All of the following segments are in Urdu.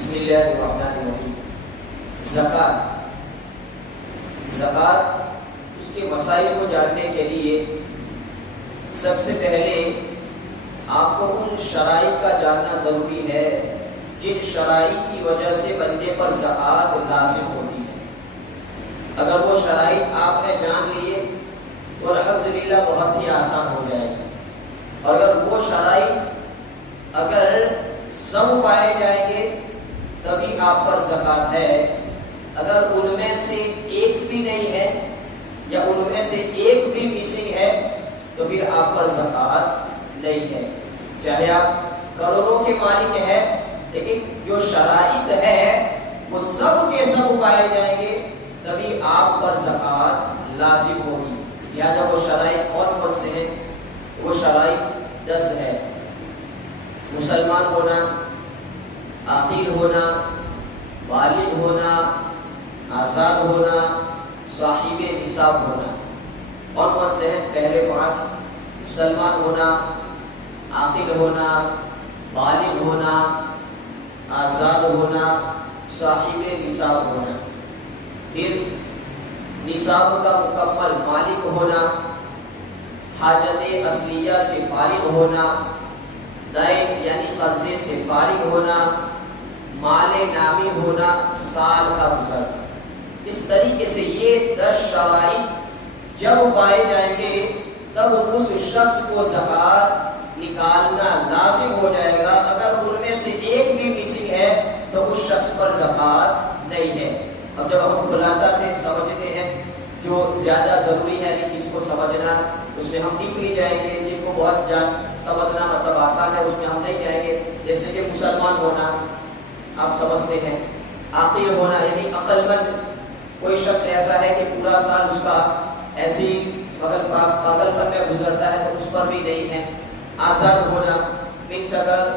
بسم اللہ الرحمن الرحیم۔ زکوٰۃ اس کے مسائل کو جاننے کے لیے سب سے پہلے آپ کو ان شرائط کا جاننا ضروری ہے جن شرائط کی وجہ سے بندے پر زکوٰۃ لازم ہوتی ہے۔ اگر وہ شرائط آپ نے جان لیے تو الحمدللہ بہت ہی آسان ہو جائے گا، اور اگر وہ شرائط سب پائے جائیں گے تبھی آپ پر زکوٰۃ ہے۔ اگر ان میں سے ایک بھی نہیں ہے یا ان میں سے ایک بھی مسنگ ہے تو پھر آپ پر زکوٰۃ نہیں ہے، چاہے آپ کروڑوں کے مالک ہیں، لیکن جو شرائط ہے وہ سب کے سب پائے جائیں گے تبھی آپ پر زکوٰۃ لازم ہوگی۔ لہذا وہ شرائط کون سے ہیں؟ وہ شرائط 10 ہے۔ مسلمان ہونا، عاقل ہونا، بالغ ہونا، آزاد ہونا، صاحب نصاب ہونا۔ کون سے ہیں؟ پہلے 5: مسلمان ہونا، عاقل ہونا، بالغ ہونا، آزاد ہونا، صاحب نصاب ہونا۔ پھر نصاب کا مکمل مالک ہونا، حاجت اصلیہ سے فارغ ہونا، دائن یعنی قرضے سے فارغ ہونا، مال نامی ہونا، سال کا گزرنا۔ اس طریقے سے یہ 10 شرائط جب پائے جائیں گے تب اس شخص کو زکوٰۃ نکالنا لازم ہو جائے گا۔ اگر ان میں سے ایک بھی مسنگ ہے تو اس شخص پر زکوٰۃ نہیں ہے۔ اب جب ہم خلاصہ سے سمجھتے ہیں جو زیادہ ضروری ہے جس کو سمجھنا اس میں ہم ڈیپلی جائیں گے، جن کو بہت سمجھنا مطلب آسان ہے اس میں ہم نہیں جائیں گے۔ جیسے کہ مسلمان ہونا آپ سمجھتے ہیں، عاقل ہونا یعنی عقل مند کوئی شخص ایسا ہے کہ پورا سال اس کا ایسی پاگل پن میں گزرتا ہے تو اس پر بھی نہیں ہے۔ آزاد ہونا مینس اگر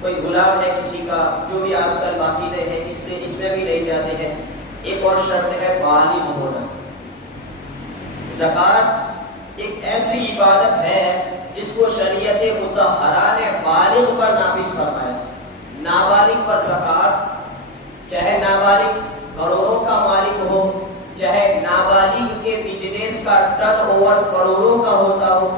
کوئی غلام ہے کسی کا جو بھی آج کل باقی نہیں ہے اس میں بھی نہیں جاتے ہیں۔ ایک اور شرط ہے بالغ ہونا۔ زکوٰۃ ایک ایسی عبادت ہے جس کو شریعت مطہرہ نے بالغ پر نافذ فرمایا۔ نابالغ پر زکوٰۃ، چاہے نابالغ کروڑوں کا مالک ہو، چاہے نابالغ کے بزنس کا ٹرن اوور کروڑوں کا ہوتا ہو،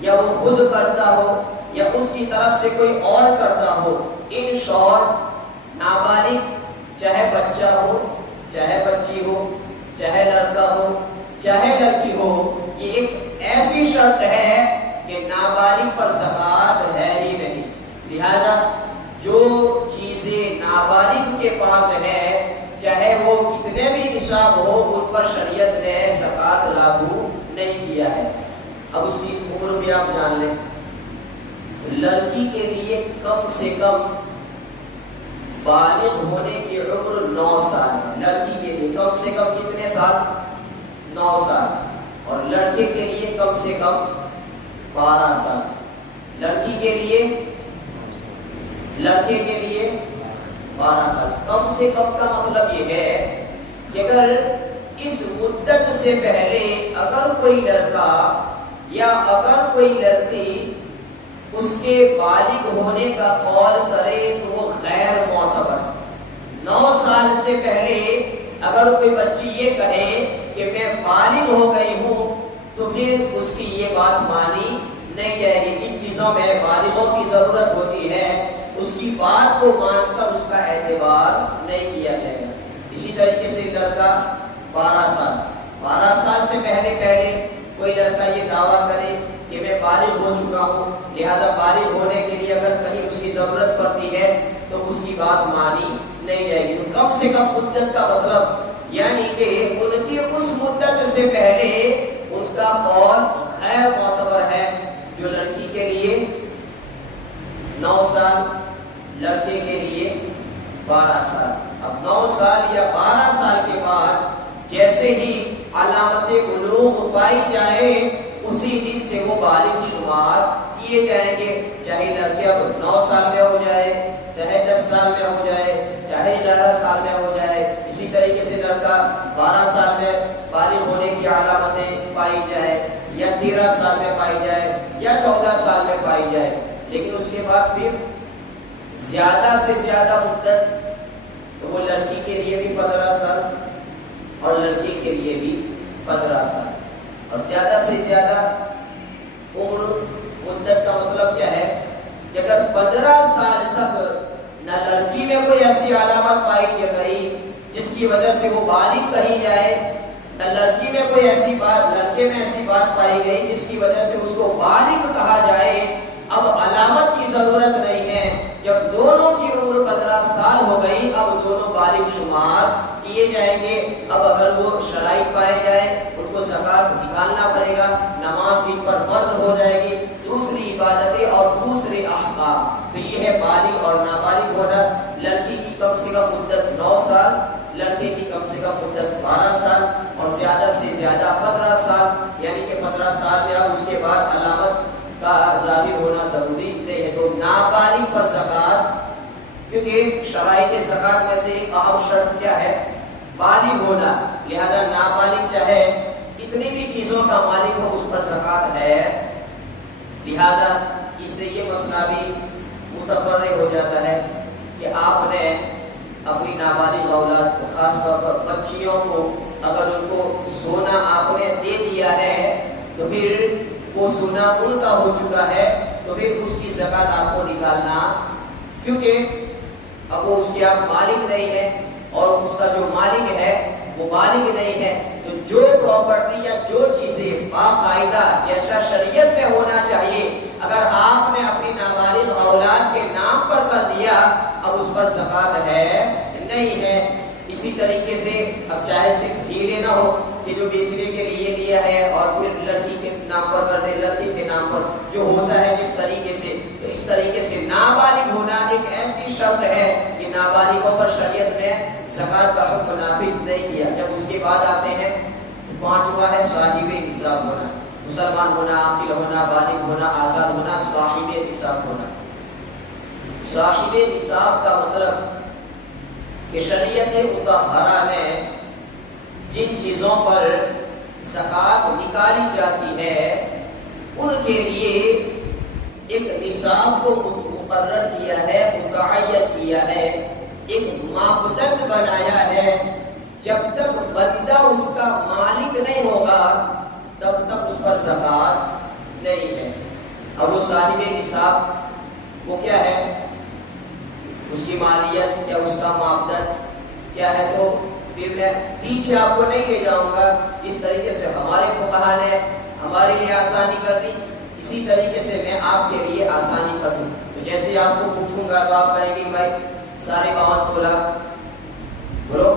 یا وہ خود کرتا ہو یا اس کی طرف سے کوئی اور کرتا ہو، ان شارٹ نابالغ چاہے بچہ ہو، چاہے بچی ہو، چاہے لڑکا ہو، چاہے لڑکی ہو، یہ ایک ایسی شرط ہے کہ نابالغ پر زکوٰۃ ہے ہی نہیں۔ لہذا جو چیزیں نابالغ کے پاس ہے چاہے وہ کتنے بھی نصاب ہو ان پر شریعت نے زکوٰۃ لاگو نہیں کیا ہے۔ اب اس کی عمر بھی آپ جان لیں۔ لڑکی کے لیے کم سے کم بالغ ہونے کی عمر 9 سال ہے۔ لڑکی کے لیے کم سے کم کتنے سال؟ 9 سال۔ اور لڑکے کے لیے کم سے کم 12 سال۔ لڑکی کے لیے، لڑکے کے لیے 12 سال۔ کم سے کم کا مطلب یہ ہے کہ اگر اس مدت سے پہلے اگر کوئی لڑکا یا اگر کوئی لڑکی اس کے بالغ ہونے کا قول کرے تو وہ غیر معتبر۔ 9 سال سے پہلے اگر کوئی بچی یہ کہے کہ میں بالغ ہو گئی ہوں تو پھر اس کی یہ بات مانی نہیں جائے گی۔ جن چیزوں میں بالغوں کی ضرورت ہوتی ہے اس کی بات کو مان کر اس کا اعتبار نہیں کیا جائے گا۔ اسی طریقے سے لڑکا 12 سال سے پہلے کوئی لڑکا یہ دعویٰ کرے کہ میں بالغ ہو چکا ہوں، لہذا بالغ ہونے کے لیے اگر کہیں اس کی ضرورت پڑتی ہے تو اس کی بات مانی نہیں جائے گی۔ تو کم سے کم مدت کا مطلب یعنی کہ ان کی اس مدت سے پہلے ان کا قول غیر معتبر ہے۔ جو لڑکی کے لیے 9 سال، لڑکے کے لیے 12 سال۔ اب 9 سال یا 12 سال کے بعد جیسے ہی علامت بلوغ پائی جائے اسی دن سے وہ بالغ شمار کیے جائیں گے۔ چاہے لڑکی اب 9 سال میں ہو جائے، چاہے 10 سال میں ہو جائے، چاہے 11 سال میں ہو جائے، اسی طریقے سے لڑکا 12 سال میں بالغ ہونے کی علامتیں پائی جائے، یا 13 سال میں پائی جائے، یا 14 سال میں پائی جائے، لیکن اس کے بعد پھر زیادہ سے زیادہ مدت کے لیے بھی 15 سال. اور زیادہ سے زیادہ عمر مدت کا مطلب کیا ہے کہ اگر 15 سال تک نہ لڑکی میں کوئی ایسی علامت پائی گئی جس کی وجہ سے وہ بالغ کہی جائے، نہ لڑکی میں کوئی ایسی بات، لڑکے میں ایسی بات پائی گئی جس کی وجہ سے اس کو بالغ کہا جائے، اب علامت کی ضرورت نہیں ہے. جب دونوں کی عمر 15 سال ہو گئی اب دونوں بالغ شمار کیے جائیں گے. اب اگر وہ شرائط پائے جائے ان کو زکات نکالنا پڑے گا، نماز ان پر فرض ہو جائے گی، دوسری عبادتیں اور دوسرے احکام. تو یہ ہے بالغ اور نابالغ ہونا. لڑکی کی کم سے کم مدت 9 سال، لڑکے کی کم سے کم مدت 12 سال اور زیادہ سے زیادہ 15 سال. یعنی کہ 15 سال میں اب اس کے بعد علامت کا ظاہر ہونا ضروری نہیں ہے. تو نابالغ پر زکات، کیونکہ شرائط زکات میں سے ایک اہم شرط کیا ہے؟ بالغ ہونا. لہذا نابالغ چاہے کتنی بھی چیزوں کا مالک ہو اس پر زکات ہے. لہذا اس سے یہ مسئلہ بھی متفرع ہو جاتا ہے کہ آپ نے اپنی نابالغ اولاد کو، خاص طور پر بچیوں کو، اگر ان کو سونا آپ نے دے دیا ہے تو پھر وہ سونا ان کا ہو چکا ہے، تو پھر اس کی زکات آپ کو نکالنا، کیونکہ اب وہ اس کے آپ مالک نہیں ہے اور اس کا جو مالک ہے وہ بالغ نہیں ہے. تو جو پراپرٹی یا جو چیزیں باقاعدہ جیسا شریعت میں ہونا چاہیے اگر آپ نے اپنی نابالغ اولاد کے نام پر کر دیا اب اس پر زکات ہے نہیں ہے. اسی طریقے سے اب چاہے صرف ہیلے نہ ہو کہ جو بیچنے کے لیے لیا ہے اور پھر لڑکی کے نام پر کر دے، لڑکی کے نام پر جو ہوتا ہے جس طریقے سے، تو اس طریقے سے نابالغ ہونا ایک ایسی شرط ہے کہ نابالغوں پر شریعت نے زکات کا حکم نافذ نہیں کیا. جب اس کے بعد آتے ہیں پانچواں ہے صاحب نصاب ہونا. مسلمان ہونا، عاقل ہونا، بالغ ہونا، آزاد ہونا، صاحب نصاب ہونا. صاحب نصاب کا مطلب کہ شریعت مطہرہ نے جن چیزوں پر زکات نکالی جاتی ہے ان کے لیے ایک نصاب کو مقرر کیا ہے، متعین کیا ہے، ایک ماپدند بنایا ہے. جب تک بندہ اس کا مالک نہیں ہوگا تب تک اس پر زکات نہیں ہے. اور وہ صاحب نصاب وہ کیا ہے، اس کی مالیت یا اس کا ماپدند کیا ہے. تو پھر میں پیچھے آپ کو نہیں لے جاؤں گا. اس طریقے سے ہمارے فقہا نے ہمارے لیے آسانی کر دی، اسی طریقے سے میں آپ کے لیے آسانی کر دوں. تو جیسے آپ کو پوچھوں گا تو آپ کریں گے بھائی 52.5 تولہ بولو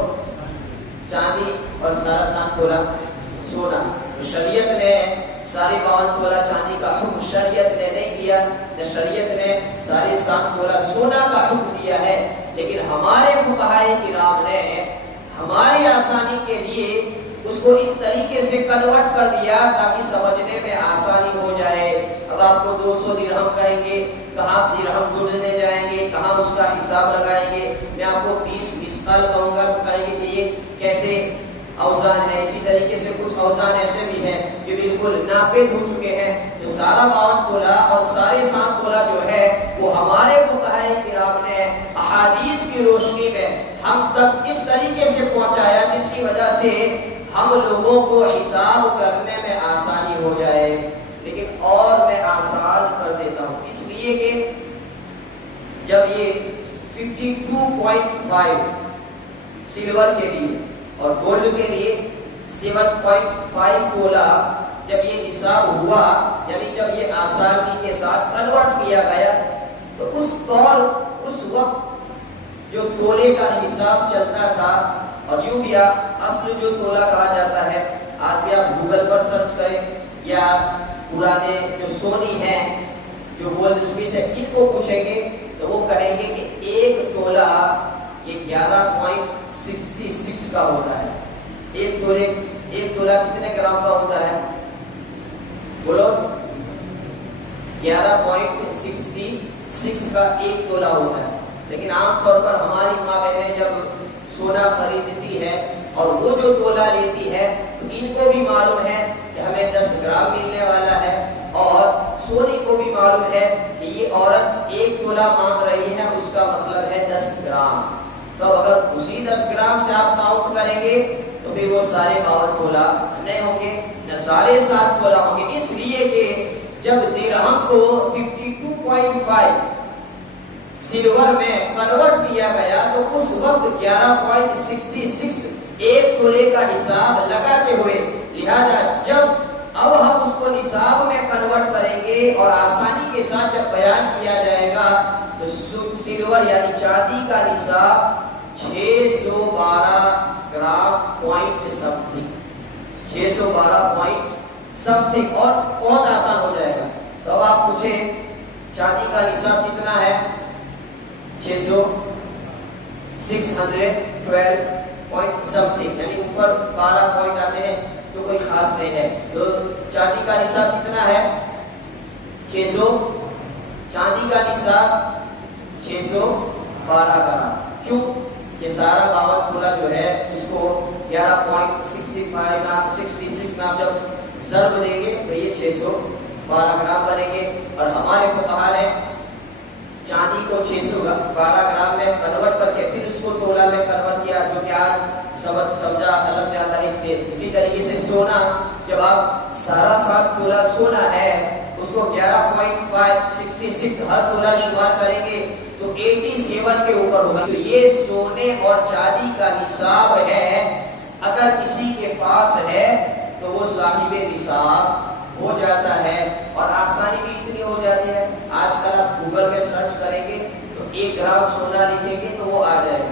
چاندی اور 7.5 تولہ سونا. تو شریعت نے 52.5 تولہ چاندی کا حکم شریعت نے نہیں دیا، نہ شریعت نے 7.5 تولہ سونا کا حکم دیا ہے. لیکن ہمارے فقہائے کرام نے ہماری آسانی کے لیے اس کو اس طریقے سے کنورٹ کر دیا تاکہ سمجھنے میں آسانی ہو جائے. اب آپ کو 200 درہم کہیں گے، کہاں درہم ڈھونڈنے جائیں گے، کہاں اس کا حساب لگائیں گے. میں آپ کو 20 مثقال کہوں گا تو کہیں گے کہ یہ کیسے اوزان ہے. اسی طریقے سے کچھ اوزان ایسے بھی ہیں جو بالکل ناپید ہو چکے ہیں. تو 52 تولہ اور 7.5 تولہ جو ہے وہ ہمارے فقہائے کرام نے احادیث کی روشنی میں ہم تک اس طریقے سے پہنچایا جس کی وجہ سے ہم لوگوں کو حساب کرنے میں آسانی ہو جائے. لیکن اور میں آسان کر دیتا ہوں اس لیے کہ جب یہ 52.5 سلور کے لیے اور گولڈ کے لیے 7.5 تولہ جب یہ نصاب ہوا، یعنی جب یہ آسانی کے ساتھ کنورٹ کیا گیا، تو اس وقت جو تولے کا حساب چلتا تھا، اور یوں بھی اصل جو تولہ کہا جاتا ہے، آج بھی آپ گوگل پر سرچ کریں یا پرانے جو سونی ہیں، جو گولڈ سمتھ ہے، ان کو پوچھیں گے تو وہ کہیں گے کہ 1 تولہ یہ 11.66 کا ہوتا ہے. ایک تولہ کتنے گرام کا ہوتا ہے بولو؟ 11.66 کا 1 تولہ ہوتا ہے. لیکن عام طور پر ہماری ماں بہنیں جب سونا خریدتی ہے اور وہ جو تولہ لیتی ہے تو ان کو بھی معلوم ہے کہ ہمیں 10 گرام ملنے والا ہے، اور سونی کو بھی معلوم ہے کہ یہ عورت 1 تولہ مانگ رہی ہے، اس کا مطلب ہے 10 گرام. تو اگر اسی 10 گرام سے آپ کاؤنٹ کریں گے تو تو پھر وہ سارے 52 تولہ نہیں ہوں گے، نہ سارے 7 تولہ ہوں گے، اس لیے کہ جب درہم کو 52.5 سلور میں کنورٹ کیا گیا تو اس وقت 11.66 ایک تولے کا حساب لگاتے ہوئے، لہذا جب اب ہم اس کو نصاب میں کنورٹ کریں گے اور آسانی کے ساتھ جب بیان کیا جائے گا تو سلور یعنی چاندی کا نصاب 612 gram point some thing, 612 point some thing, اور بہت آسان ہو جائے گا۔ تو اب آپ پوچھیں چاندی کا نصاب کتنا ہے؟ 612 پوائنٹ سم تھنگ، یعنی اوپر 12 پوائنٹ آتے ہیں جو کوئی خاص نہیں ہے۔ تو چاندی کا نصاب کتنا ہے؟ 600، چاندی کا نصاب 612 گرام۔ کیوں؟ یہ سارا 52 تولہ جو ہے اس کو 11.66 میں آپ جب ضرب دیں گے تو یہ 612 گرام بنیں گے، اور ہمارے فقہا نے چاندی کو 612 گرام میں کنورٹ کر کے پھر اس کو تولہ میں کنورٹ کیا، جو کہ آج سبق سمجھا الگ جاتا ہے اس لیے۔ اسی طریقے سے سونا، جب آپ سارا 7 تولہ سونا ہے اس کو 11.566 ہر تولہ شمار کریں گے تو 87 کے اوپر ہوگا۔ تو یہ سونے اور چاندی کا نصاب ہے، اگر کسی کے پاس ہے تو وہ صاحب نصاب ہو جاتا ہے، اور آسانی بھی اتنی ہو جاتی ہے۔ آج کل آپ گوگل میں سرچ کریں گے تو 1 گرام سونا لکھیں گے تو وہ آ جائے گا،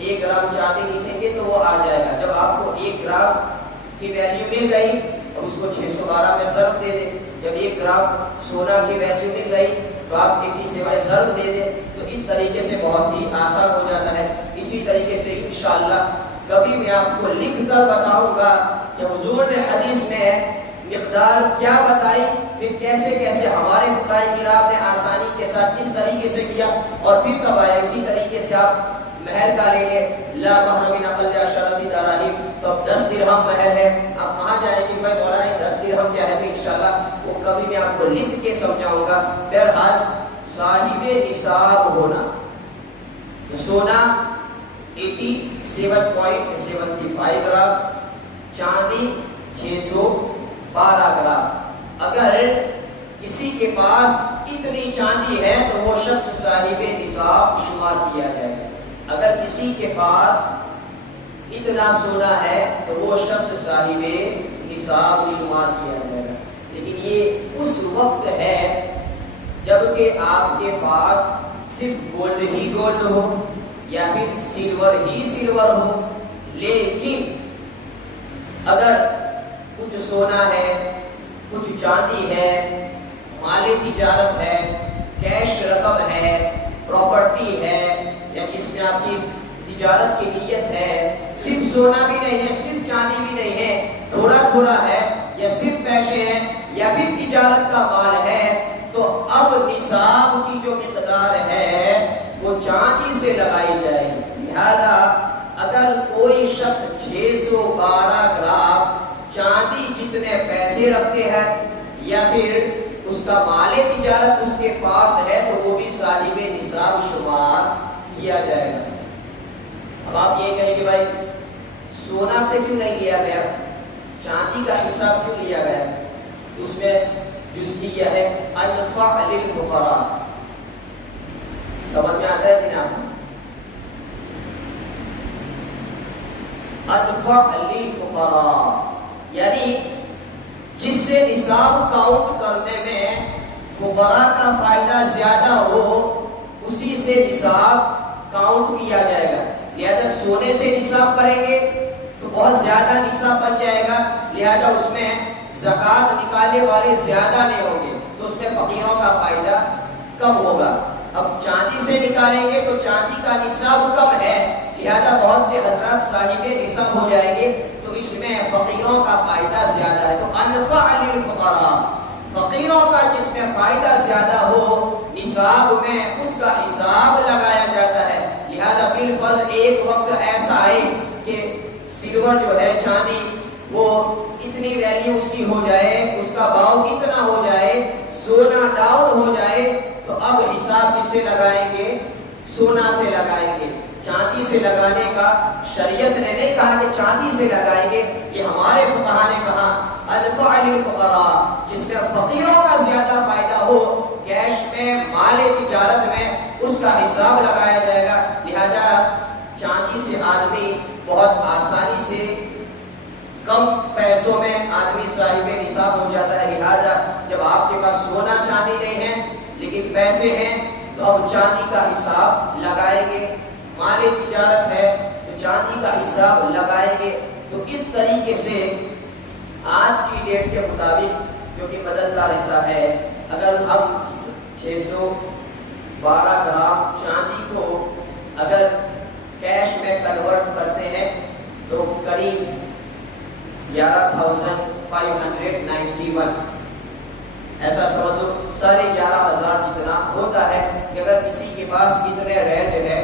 1 گرام چاندی لکھیں گے تو وہ آ جائے گا۔ جب آپ کو 1 گرام کی ویلیو مل گئی تو اس کو 612 میں ضرب دے دیں، جب 1 گرام سونا کی ویلیو مل گئی تو آپ 87 ضرب دے دیں، تو اس طریقے سے بہت ہی آسان ہو جاتا ہے۔ اسی طریقے سے انشاءاللہ کبھی میں آپ کو لکھ کر بتاؤں گا کہ حضور نے حدیث میں مقدار کیا بتائی، پھر کیسے کیسے ہمارے فقہاء کرام نے آسانی کے ساتھ اس طریقے سے کیا، اور پھر کب آیا۔ اسی طریقے سے آپ مہر کا لیں گے، لا مہر من اقل عشرۃ دراہم، تو 10 درہم مہر ہے، آپ کہاں جائیں گے بھائی مولانا 10 درہم کیا ہے؟ تو انشاءاللہ وہ کبھی میں آپ کو لکھ کے سمجھاؤں گا۔ بہرحال صاحب نصاب ہونا، تو سونا 87.75 گرام، چاندی 612 گرام۔ اگر کسی کے پاس اتنی چاندی ہے تو وہ شخص صاحب نصاب شمار کیا جائے گا، اگر کسی کے پاس اتنا سونا ہے تو وہ شخص صاحب نصاب شمار کیا جائے گا۔ لیکن یہ اس وقت ہے جب کہ آپ کے پاس صرف گولڈ ہی گولڈ ہو یا پھر سلور ہی سلور ہو۔ لیکن اگر کچھ سونا ہے، کچھ چاندی ہے، مال تجارت ہے، کیش رقم ہے، پراپرٹی ہے، یا جس میں آپ کی تجارت کی نیت ہے، صرف سونا بھی نہیں ہے، صرف چاندی بھی نہیں ہے، تھوڑا تھوڑا ہے، یا صرف پیسے ہیں، یا پھر تجارت کا مال ہے، تو اب نصاب کی جو مقدار ہے وہ چاندی سے لگائی جائے گی۔ لہذا اگر کوئی شخص 612 گرام چاندی جتنے پیسے رکھتے ہیں یا پھر اس کا مال تجارت اس کے پاس ہے تو وہ بھی صاحب نصاب شمار کیا جائے گا۔ اب آپ یہ کہیں کہ بھائی سونا سے کیوں نہیں لیا گیا، چاندی کا حساب کیوں لیا گیا؟ اس میں جزئیہ ہے انفع للفقراء، سمجھ میں آتا ہے کہ نہیں؟ انفع للفقراء یعنی جس سے نصاب کاؤنٹ کرنے میں فقراء کا فائدہ زیادہ ہو اسی سے نصاب کاؤنٹ کیا جائے گا۔ لہذا سونے سے نصاب کریں گے تو بہت زیادہ نصاب بن جائے گا، لہذا اس میں زکوٰۃ نکالنے والے زیادہ نہیں ہوں گے تو اس میں فقیروں کا فائدہ کم ہوگا۔ اب چاندی سے نکالیں گے تو چاندی کا نصاب کم ہے، لہذا بہت سے حضرات صاحب نصاب ہو جائیں گے تو اس میں فقیروں کا فائدہ زیادہ ہے۔ تو انفع للفقراء، فقیروں کا جس میں فائدہ زیادہ ہو نصاب میں اس کا حساب لگایا جاتا ہے۔ لہذا بالفرض ایک وقت ایسا آئے کہ سلور جو ہے چاندی وہ اتنی ویلیو اس کی ہو جائے، اس کا بھاؤ اتنا ہو جائے، سونا ڈاؤن ہو جائے، تو اب حساب کس سے لگائیں گے؟ سونا سے لگائیں گے۔ چاندی سے لگانے کا شریعت نے نہیں کہا کہ چاندی سے لگائیں گے، یہ ہمارے فقہا نے کہا انفع للفقراء، جس میں فقیروں کا زیادہ فائدہ ہو، کیش میں، مال تجارت میں اس کا حساب لگایا جائے گا۔ لہذا چاندی سے آدمی بہت آسانی سے کم پیسوں میں آدمی صاحب نصاب ہو جاتا ہے۔ لہذا جب آپ کے پاس سونا چاندی نہیں ہے لیکن پیسے ہیں تو اب چاندی کا حساب لگائیں گے، مال تجارت ہے تو چاندی کا حساب لگائیں گے۔ تو اس طریقے سے آج کی ڈیٹ کے مطابق جو کہ بدلتا رہتا ہے، اگر ہم 612 گرام چاندی کو اگر کیش میں کنورٹ کرتے ہیں تو قریب 11,591 ایسا سمجھ لو 11,500 جتنا ہوتا ہے کہ اگر کسی کے پاس اتنے رینٹ ہے،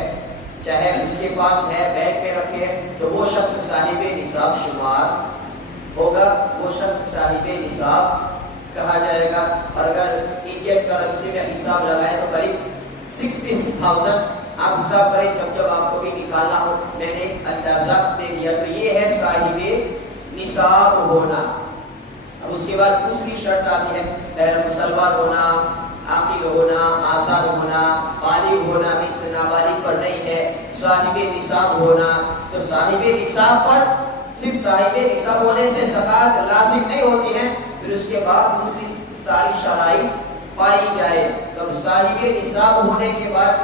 چاہے اس کے پاس ہے بینک میں رکھے تو وہ شخص صاحب نصاب شمار ہوگا، وہ شخص صاحب نصاب کہا جائے گا۔ اور اگر انڈین کرنسی میں حساب لگائے تو قریب 66,000 آپ حساب کریں، جب جب آپ کو بھی نکالنا ہو، میں نے اندازہ دے دیا۔ تو یہ ہے صاحب نصاب ہونا۔ اب اس کے بعد دوسری شرط آتی ہے، غیر مسلمان ہونا، عاقل ہونا، آزاد ہونا، بالغ ہونا، بھی نابالغ پر نہیں ہے، صاحب نصاب ہونا۔ تو صاحب نصاب پر صرف صاحب نصاب ہونے سے زکوٰۃ لازم نہیں ہوتی ہے، پھر اس کے بعد دوسری ساری شرائط پائی جائے۔ تو صاحب نصاب ہونے کے بعد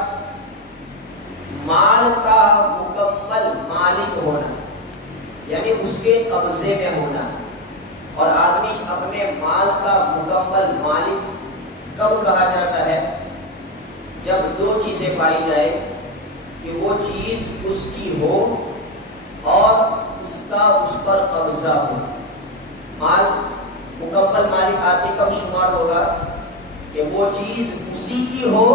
مال کا مکمل مالک ہونا، یعنی اس کے قبضے میں ہونا۔ اور آدمی اپنے مال کا مکمل مالک کب کہا جاتا ہے؟ جب دو چیزیں پائی جائے کہ وہ چیز اس کی ہو اور اس کا اس پر قبضہ ہو۔ مال مکمل مالک آدمی کب شمار ہوگا؟ کہ وہ چیز اسی کی ہو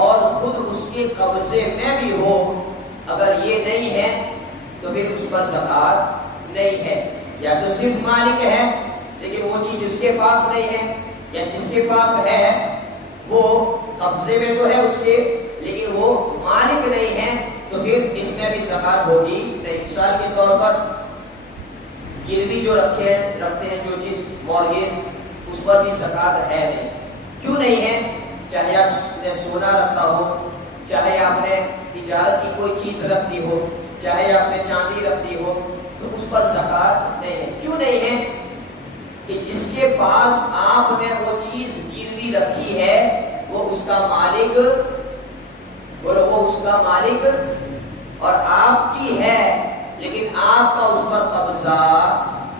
اور خود اس کے قبضے میں بھی ہو۔ اگر یہ نہیں ہے تو پھر اس پر زکوٰۃ نہیں ہے۔ یا تو صرف مالک ہے لیکن وہ چیز اس کے پاس نہیں ہے، یا جس کے پاس ہے وہ قبضے میں تو ہے اس کے لیکن وہ مالک نہیں ہے، تو پھر اس میں بھی زکوٰۃ ہوگی نہیں۔ مثال کے طور پر گروی جو رکھتے ہیں جو چیز مورگیج، اس پر بھی زکوٰۃ ہے نہیں۔ کیوں نہیں ہے؟ چاہے آپ نے سونا رکھا ہو، چاہے آپ نے تجارت کی کوئی چیز رکھ دی ہو، چاہے آپ نے چاندی رکھ دی ہو، تو اس پر زکوٰۃ نہیں ہے۔ کیوں نہیں ہے؟ کہ جس کے پاس آپ نے وہ چیز گروی رکھی ہے وہ اس کا مالک، بولو وہ اس کا مالک اور آپ کی ہے لیکن آپ کا اس پر قبضہ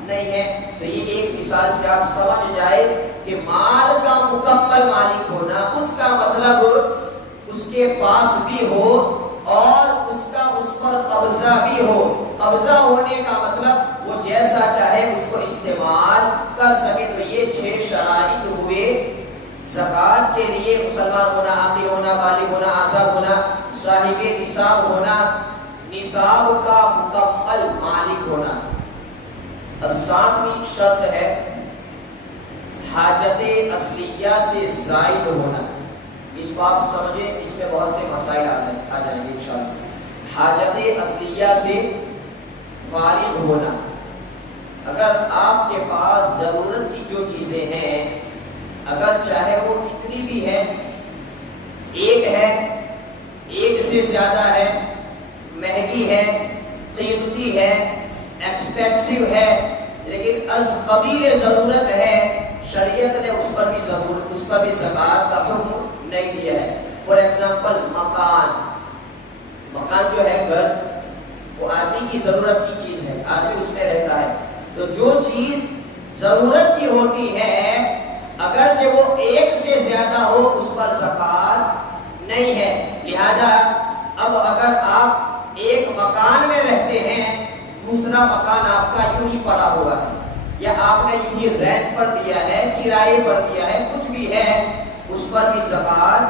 نہیں ہے۔ تو یہ ایک مثال سے آپ سمجھ جائے کہ مال کا مکمل مالک ہونا، اس کا مطلب اس کے پاس بھی ہو اور اس کا اس پر قبضہ بھی ہو۔ قبضہ ہونے کا مطلب وہ جیسا چاہے اس کو استعمال کر سکے۔ تو یہ 6 شرائط ہوئے زکوٰۃ کے لیے: مسلمان ہونا، عاقل ہونا، بالغ ہونا، آزاد ہونا، صاحب نصاب ہونا، نصاب کا مکمل مالک ہونا۔ اب 7ویں شرط ہے حاجت اصلیہ سے زائد ہونا۔ اس کو آپ سمجھیں، اس میں بہت سے مسائل آ جائیں گے انشاءاللہ۔ حاجت اصلیہ سے فارغ ہونا۔ اگر آپ کے پاس ضرورت کی جو چیزیں ہیں، اگر چاہے وہ کتنی بھی ہے، ایک ہے، ایک سے زیادہ ہے، مہنگی ہے، قیمتی ہے، ایکسپینسو ہے، لیکن از قبیل ضرورت ہے، شریعت نے اس پر بھی زکوٰۃ کا حکم نہیں دیا ہے۔ فار ایگزامپل مکان جو ہے، گھر، وہ آدمی کی ضرورت کی چیز ہے، آدمی اس میں رہتا ہے۔ تو جو چیز ضرورت کی ہوتی ہے اگرچہ وہ ایک سے زیادہ ہو، اس پر زکوٰۃ نہیں ہے۔ لہذا اب اگر آپ ایک مکان میں رہتے ہیں، دوسرا مکان آپ کا یوں ہی پڑا ہوا ہے، یا آپ نے یوں ہی رینٹ پر دیا ہے، کرائے پر دیا ہے، کچھ بھی ہے، اس پر بھی زکوٰۃ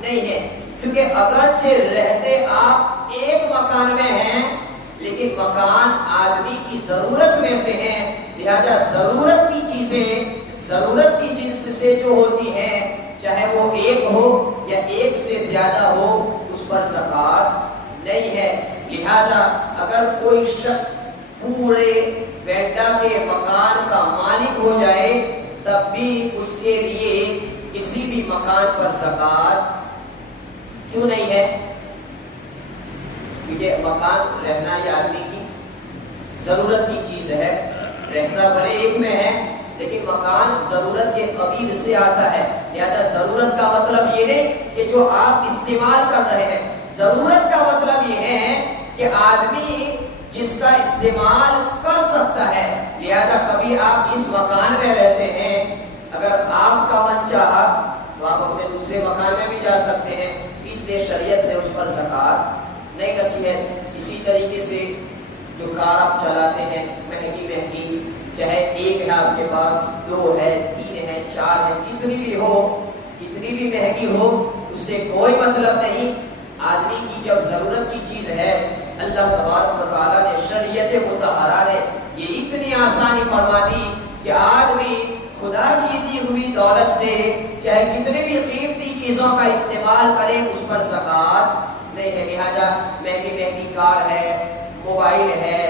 نہیں ہے۔ کیونکہ اگرچہ رہتے آپ ایک مکان میں ہیں لیکن مکان آدمی کی ضرورت میں سے ہیں، لہذا ضرورت کی چیزیں، ضرورت کی جنس سے جو ہوتی ہیں، چاہے وہ ایک ہو یا ایک سے زیادہ ہو، اس پر زکوٰۃ نہیں ہے۔ لہذا اگر کوئی شخص پورے وینڈا کے مکان کا مالک ہو جائے تب بھی اس کے لیے کسی بھی مکان پر زکات کیوں نہیں ہے؟ کیونکہ مکان رہنا یہ آدمی کی ضرورت کی چیز ہے، رہنا بھلے ایک میں ہے لیکن مکان ضرورت کے قبیل سے آتا ہے، لہذا ضرورت کا مطلب یہ نہیں کہ جو آپ استعمال کر رہے ہیں، ضرورت کا مطلب یہ ہے کہ آدمی جس کا استعمال کر سکتا ہے، لہذا کبھی آپ اس مکان میں رہتے ہیں، اگر آپ کا من چاہا تو آپ اپنے دوسرے مکان میں بھی جا سکتے ہیں، اس لیے شریعت نے اس پر زکات نہیں رکھی ہے۔ اسی طریقے سے جو کار آپ چلاتے ہیں مہنگی چاہے ایک ہے آپ کے پاس، دو ہے، تین ہے، چار ہے، کتنی بھی ہو، کتنی بھی مہنگی ہو، اس سے کوئی مطلب نہیں۔ آدمی کی جب ضرورت کی چیز ہے، اللہ تبارک و تعالیٰ نے شریعت مطہرہ نے یہ اتنی آسانی فرما دی کہ آدمی خدا کی دی ہوئی دولت سے چاہے کتنے بھی قیمتی چیزوں کا استعمال کرے اس پر زکات نہیں ہے۔ لہذا مہنگی کار ہے، موبائل ہے،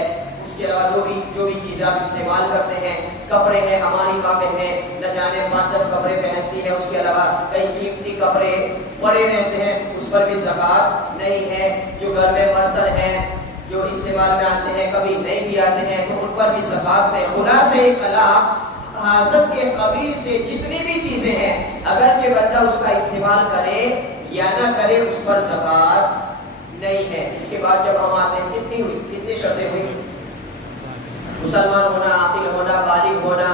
اس کے علاوہ جو بھی چیزیں آپ استعمال کرتے ہیں، کپڑے ہیں، ہماری ماں بہنیں نہ جانے 5-10 کپڑے پہنتی ہیں، اس کے علاوہ کئی قیمتی کپڑے پڑے رہتے ہیں، اس پر بھی زکات نہیں ہے۔ جو گھر میں برتن ہیں جو استعمال میں آتے ہیں، کبھی نہیں بھی آتے ہیں، تو ان پر بھی زکات نہیں۔ خلاصہ کلام حاجت کے قبیل سے جتنی بھی چیزیں ہیں، اگرچہ بندہ اس کا استعمال کرے یا نہ کرے اس پر زکات نہیں ہے۔ اس کے بعد جب ہم آتے ہیں کتنی شرطیں ہوئی؟ مسلمان ہونا، عاقل ہونا، بالغ ہونا،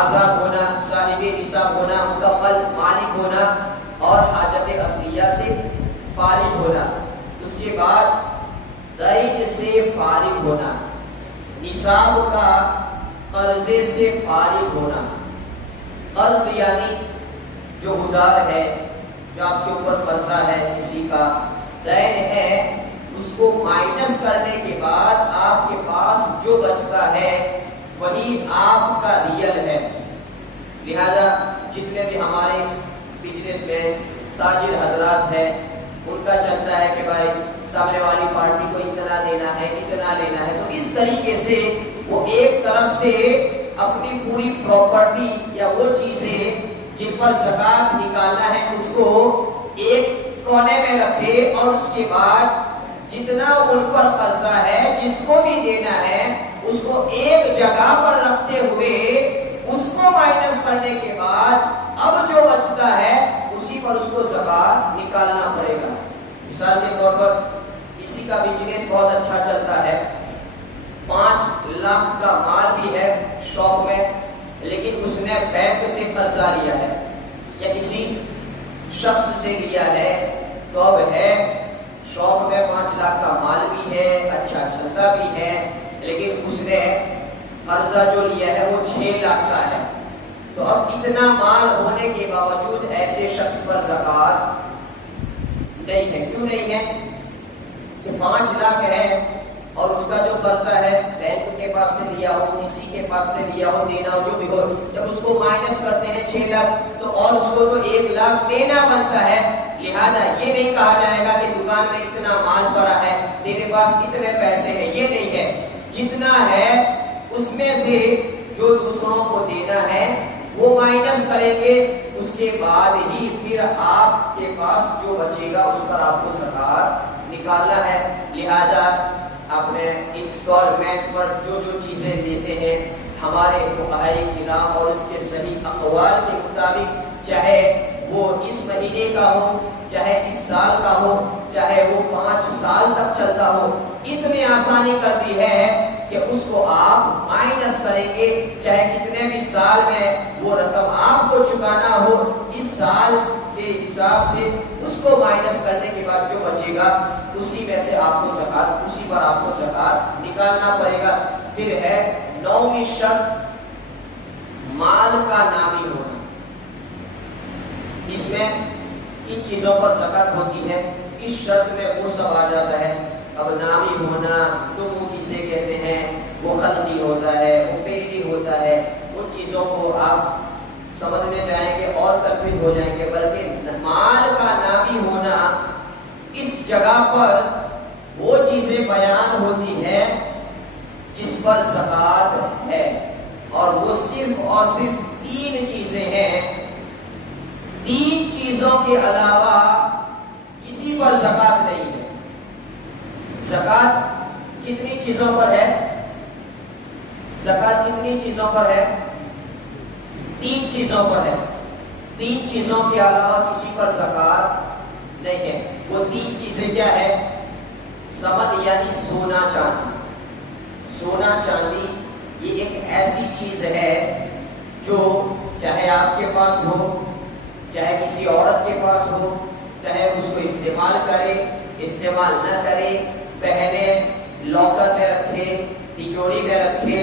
آزاد ہونا، صاحب نصاب ہونا، مکمل مالک ہونا اور حاجت اصلیہ سے فارغ ہونا۔ اس کے بعد دین سے فارغ ہونا، نصاب کا قرضے سے فارغ ہونا۔ قرض یعنی جو ادار ہے، جو آپ کے اوپر قرضہ ہے کسی کا، دین ہے، اس کو مائنس کرنے کے بعد آپ کے پاس جو بچتا ہے وہی آپ کا ریل ہے۔ لہذا جتنے بھی ہمارے بزنس میں تاجر حضرات ہیں، ان کا چلتا ہے کہ بھائی سامنے والی پارٹی کو اتنا دینا ہے، اتنا لینا ہے، تو اس طریقے سے وہ ایک طرف سے اپنی پوری پراپرٹی یا وہ چیزیں جن پر زکات نکالنا ہے اس کو ایک کونے میں رکھے، اور اس کے بعد جتنا ان پر قرضہ ہے جس کو بھی دینا ہے اس کو ایک جگہ پر رکھتے ہوئے اس کو مائنس کرنے کے بعد اب جو بچتا ہے اسی پر اس کو زکات نکالنا پڑے گا۔ مثال کے طور پر کسی کا بزنس بہت اچھا چلتا ہے، 5 لاکھ کا مال بھی ہے شاپ میں، لیکن اس نے بینک سے قرضہ لیا ہے یا کسی شخص سے لیا ہے، تو اب ہے شاپ میں 5 لاکھ کا مال بھی ہے، اچھا چلتا بھی ہے، لیکن اس نے قرضہ جو لیا ہے وہ 6 لاکھ کا ہے۔ تو اب اتنا مال ہونے کے باوجود ایسے شخص پر زکات نہیں ہے۔ کیوں نہیں ہے؟ کہ 5 لاکھ ہے اور اس کا جو قرضہ ہے بینک کے پاس سے لیا ہو، کسی کے پاس سے لیا ہو، دینا ہو، جو بھی ہو، جب اس کو مائنس کرتے ہیں 6 لاکھ تو اور اس کو تو 1 لاکھ دینا بنتا ہے۔ لہذا یہ نہیں کہا جائے گا کہ دکان میں اتنا مال پڑا ہے، تیرے پاس اتنے پیسے ہیں، یہ نہیں ہے۔ جتنا ہے اس میں سے جو دوسروں کو دینا ہے وہ مائنس کریں گے، اس کے بعد ہی پھر آپ کے پاس جو بچے گا اس پر آپ کو زکات نکالنا ہے۔ لہذا آپ نے انسٹالمنٹ پر جو چیزیں دیتے ہیں، ہمارے فقہاء کرام اور ان کے صحیح اقوال کے مطابق، چاہے وہ اس مہینے کا ہو، چاہے اس سال کا ہو، چاہے وہ 5 سال تک چلتا ہو، اتنی آسانی کر دی ہے کہ اس کو آپ مائنس کریں گے، چاہے کتنے بھی سال میں وہ رقم آپ کو چکانا ہو، اس سال کے حساب سے اس کو مائنس کرنے کے بعد جو بچے گا اسی میں سے آپ کو زکات، اسی پر آپ کو زکات نکالنا پڑے گا۔ پھر ہے 9ویں شرط، مال کا نامی ہونا۔ اس میں ان چیزوں پر زکات ہوتی ہے، اس شرط میں وہ سب آ جاتا ہے۔ اب نامی ہونا، نمو کسے کہتے ہیں، وہ خلقی ہوتا ہے، وہ فعلی ہوتا ہے، ان چیزوں کو آپ سمجھنے جائیں گے اور کنفیوز ہو جائیں گے، بلکہ مال کا نامی ہونا اس جگہ پر پر زکات ہے، اور وہ صرف اور صرف 3 چیزیں ہیں. 3 چیزوں کے علاوہ کسی پر زکات نہیں ہے. زکات کتنی چیزوں پر ہے؟ زکات کتنی چیزوں پر ہے؟ 3 چیزوں پر ہے. 3 چیزوں کے علاوہ کسی پر زکات نہیں ہے. وہ 3 چیزیں کیا ہے؟ سمن یعنی سونا چاندی. سونا چاندی یہ ایک ایسی چیز ہے جو چاہے آپ کے پاس ہو، چاہے کسی عورت کے پاس ہو، چاہے اس کو استعمال کرے استعمال نہ کرے، پہنے، لاکر میں رکھے، تجوری میں رکھے،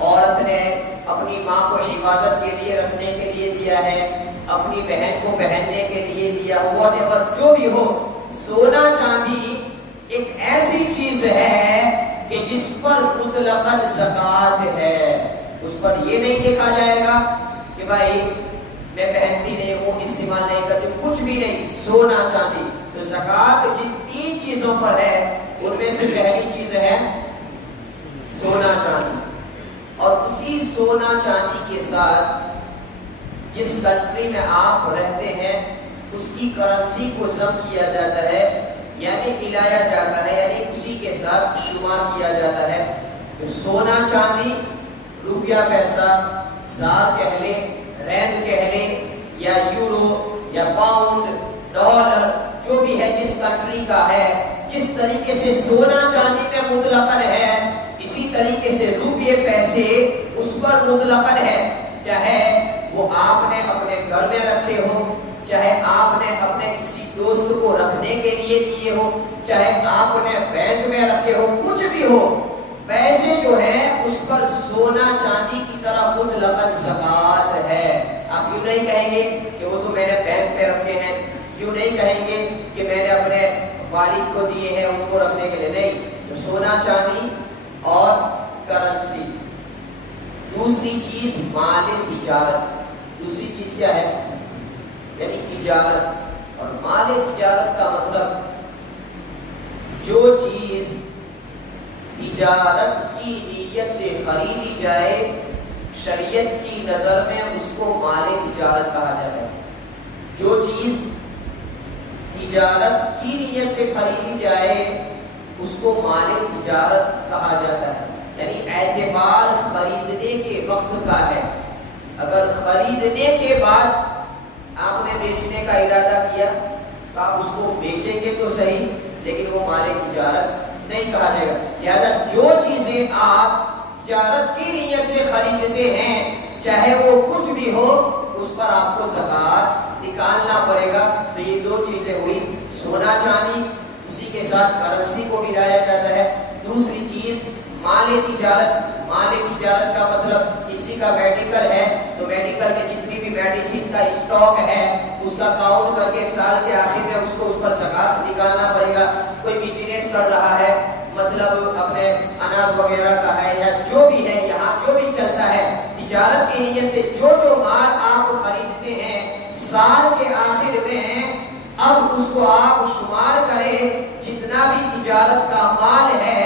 عورت نے اپنی ماں کو حفاظت کے لیے رکھنے کے لیے دیا ہے، اپنی بہن کو پہننے کے لیے دیا، واٹ ایور جو بھی ہو، سونا چاندی ایک ایسی چیز ہے کہ جس پر مطلقاً زکات ہے. اس پر یہ نہیں دیکھا جائے گا کہ بھائی میں پہنتی نہیں ہوں، استعمال نہیں کرتی، کچھ بھی نہیں. سونا چاندی تو زکات جن 3 چیزوں پر ہے ان میں سے پہلی چیز ہے سونا چاندی. اور اسی سونا چاندی کے ساتھ جس کنٹری میں آپ رہتے ہیں اس کی کرنسی کو ضم کیا جاتا ہے، یعنی ملایا جاتا ہے، یعنی اسی کے ساتھ شمار کیا جاتا ہے. تو سونا چاندی، روپیہ پیسہ، زار کہہ لیں، رینڈ کہہ لیں، یا یورو یا پاؤنڈ، ڈالر، جو بھی ہے جس کنٹری کا ہے، جس طریقے سے سونا چاندی میں مطلقاً ہے اسی طریقے سے روپیے پیسے اس پر مطلقاً ہے. چاہے وہ آپ نے اپنے گھر میں رکھے ہو، چاہے آپ نے اپنے کسی دوست کو رکھنے کے لیے دیے ہو، چاہے آپ نے بینک میں رکھے ہو، کچھ بھی ہو، پیسے جو ہیں اس پر سونا چاندی کی طرح مطلقاً زکات ہے. آپ یوں نہیں کہیں گے کہ وہ تو میں نے بینک میں رکھے ہیں، یوں نہیں کہیں گے کہ میں نے اپنے والد کو دیے ہیں ان کو رکھنے کے لیے، نہیں. تو سونا چاندی اور کرنسی. دوسری چیز مال تجارت. دوسری چیز کیا ہے؟ یعنی تجارت. اور مال تجارت کا مطلب جو چیز تجارت کی نیت سے خریدی جائے شریعت کی نظر میں اس کو مال تجارت کہا جاتا ہے. جو چیز تجارت کی نیت سے خریدی جائے اس کو مال تجارت کہا جاتا ہے. یعنی اعتبار خریدنے کے وقت کا ہے. اگر خریدنے کے بعد آپ نے بیچنے کا ارادہ کیا تو آپ اس کو بیچیں گے تو صحیح، لیکن وہ مال تجارت نہیں کہا جائے گا. لہذا جو چیزیں آپ تجارت کی نیت سے خریدتے ہیں چاہے وہ کچھ بھی ہو اس پر آپ کو زکات نکالنا پڑے گا. تو یہ 2 چیزیں ہوئی، سونا چاندی، اسی کے ساتھ کرنسی کو ملایا جاتا ہے. دوسری چیز مال تجارت. مال تجارت کا مطلب کسی کا میڈیکل ہے تو میڈیکل میں جتنی بھی میڈیسن کا اسٹاک ہے اس کا کاؤنٹ کر کے سال کے آخر میں اس کو اس پر زکات نکالنا پڑے گا. کوئی بزنس کر رہا ہے، مطلب اپنے اناج وغیرہ کا ہے یا جو بھی ہے، یہاں جو بھی چلتا ہے تجارت کی نیت سے جو مال آپ خریدتے ہیں سال کے آخر میں اب اس کو آپ شمار کریں، جتنا بھی تجارت کا مال ہے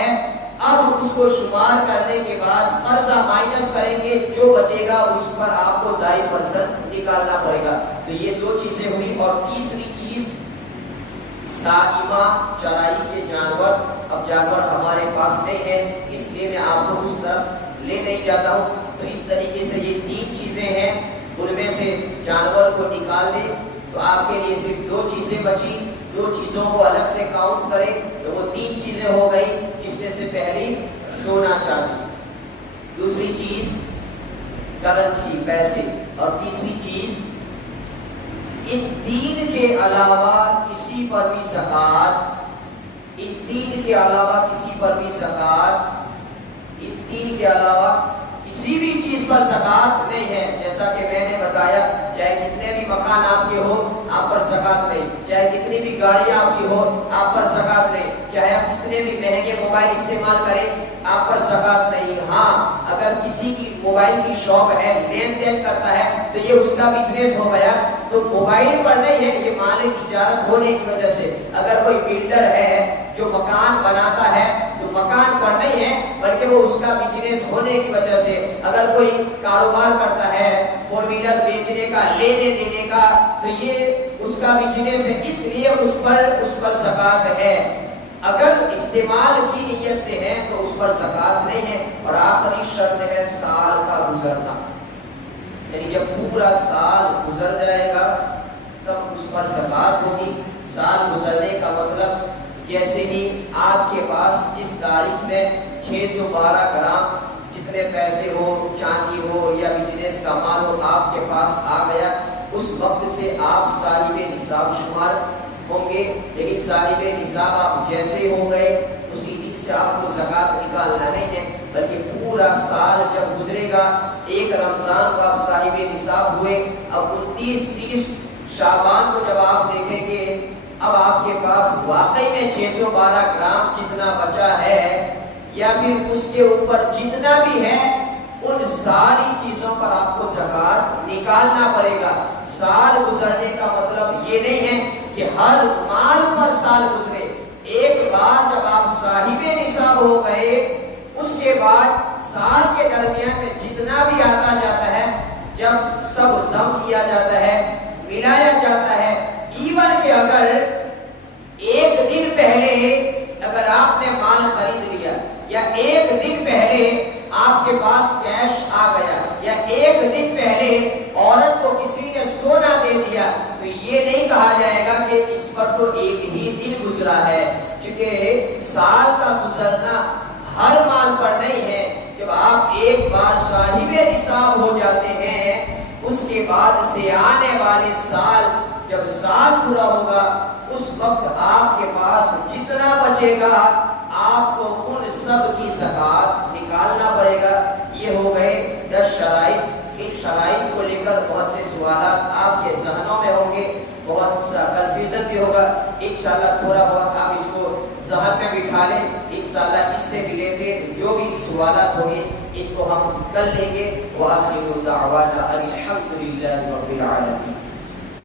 اب اس کو شمار کرنے کے بعد قرضہ مائنس کریں گے، جو بچے گا اس پر آپ کو 2.5% نکالنا پڑے گا. تو یہ 2 چیزیں ہوئی. اور تیسری چیز سائمہ، چرائی کے جانور. اب جانور ہمارے پاس نہیں ہے اس لیے میں آپ کو اس طرف لے نہیں جاتا ہوں. تو اس طریقے سے یہ 3 چیزیں ہیں، ان میں سے جانور کو نکال دیں تو آپ کے لیے صرف 2 چیزیں بچی. 2 چیزوں کو الگ سے کاؤنٹ کریں تو وہ 3 چیزیں ہو گئی، جس میں سے پہلی سونا چاندی، دوسری چیز کرنسی پیسے، اور تیسری چیز ان 3 کے علاوہ کسی پر بھی زکات. ان 3 کے علاوہ کسی پر بھی زکات، ان 3 کے علاوہ کسی بھی چیز پر زکات نہیں ہے. جیسا کہ میں نے بتایا، چاہے کتنے بھی مکان آپ کے ہو آپ پر زکات نہیں، چاہے کتنی بھی گاڑیاں آپ کی ہو آپ پر زکات نہیں، چاہے آپ کتنے بھی مہنگے موبائل استعمال کریں آپ پر زکات نہیں. ہاں اگر کسی کی موبائل کی شاپ ہے، لین دین کرتا ہے تو یہ اس کا بزنس ہو گیا، تو موبائل پر نہیں ہے، یہ مال تجارت ہونے کی وجہ سے. اگر کوئی بلڈر ہے جو مکان بناتا ہے تو مکان پر نہیں ہے بلکہ کہ وہ اس کا بزنس ہونے کی وجہ سے، اگر کوئی کاروبار کرتا ہے فور ویلر بیچنے کا، لینے دینے کا، تو یہ اس کا بزنس ہے، اس لیے اس پر زکوٰۃ ہے۔ اگر استعمال کی نیت سے ہے تو اس پر زکوٰۃ نہیں ہے۔ اور آخری شرط ہے سال کا گزرنا، یعنی جب پورا سال گزر جائے گا تب اس پر زکوٰۃ ہوگی۔ سال گزرنے کا مطلب جیسے ہی آپ کے پاس جس تاریخ میں 612 گرام جتنے پیسے ہو، چاندی ہو یا بزنس کا مال ہو آپ کے پاس آ گیا، اس وقت سے آپ صاحب نصاب شمار ہوں گے۔ لیکن صاحب نصاب آپ جیسے ہو گئے اسی دن سے آپ کو زکوٰۃ نکالنا نہیں ہے، بلکہ پورا سال جب گزرے گا، ایک رمضان کو آپ صاحب نصاب ہوئے، اب 29-30 شعبان کو جب آپ دیکھیں گے، اب آپ کے پاس واقعی میں 612 گرام جتنا بچا ہے یا پھر اس کے اوپر جتنا بھی ہے، ان ساری چیزوں پر آپ کو زکوٰۃ نکالنا پڑے گا۔ سال گزرنے کا مطلب یہ نہیں ہے کہ ہر مال پر سال گزرے۔ ایک بار جب آپ صاحب نصاب ہو گئے، اس کے بعد سال کے درمیان میں جتنا بھی آتا جاتا ہے، جب سب ضم کیا جاتا ہے، ملایا جاتا ہے، ایون کہ اگر ایک دن پہلے اگر آپ نے مال خرید لیا، یا ایک دن پہلے آپ کے پاس کیش آ گیا، یا ایک دن پہلے عورت کو کسی نے سونا دے دیا، تو یہ نہیں کہا جائے گا کہ اس پر تو ایک ہی دن گزرا ہے، چونکہ سال کا گزرنا ہر مال پر نہیں ہے۔ جب آپ ایک بار صاحب نصاب ہو جاتے ہیں، اس کے بعد سے آنے والے سال جب سال پورا ہوگا، اس وقت آپ کے پاس جتنا بچے گا آپ کو ان سب کی زکوٰۃ نکالنا پڑے گا۔ یہ ہو گئے 10 شرائط۔ ان شرائط کو لے کر بہت سے سوالات آپ کے ذہنوں میں ہوں گے، بہت سا کنفیوژن بھی ہوگا۔ انشاءاللہ تھوڑا بہت آپ اس کو ذہن میں بٹھا لیں، انشاءاللہ اس سے ریلیٹڈ جو بھی سوالات ہوں گے ان کو ہم کر لیں گے۔ وآخر دعوانا ان الحمد للہ رب العالمین۔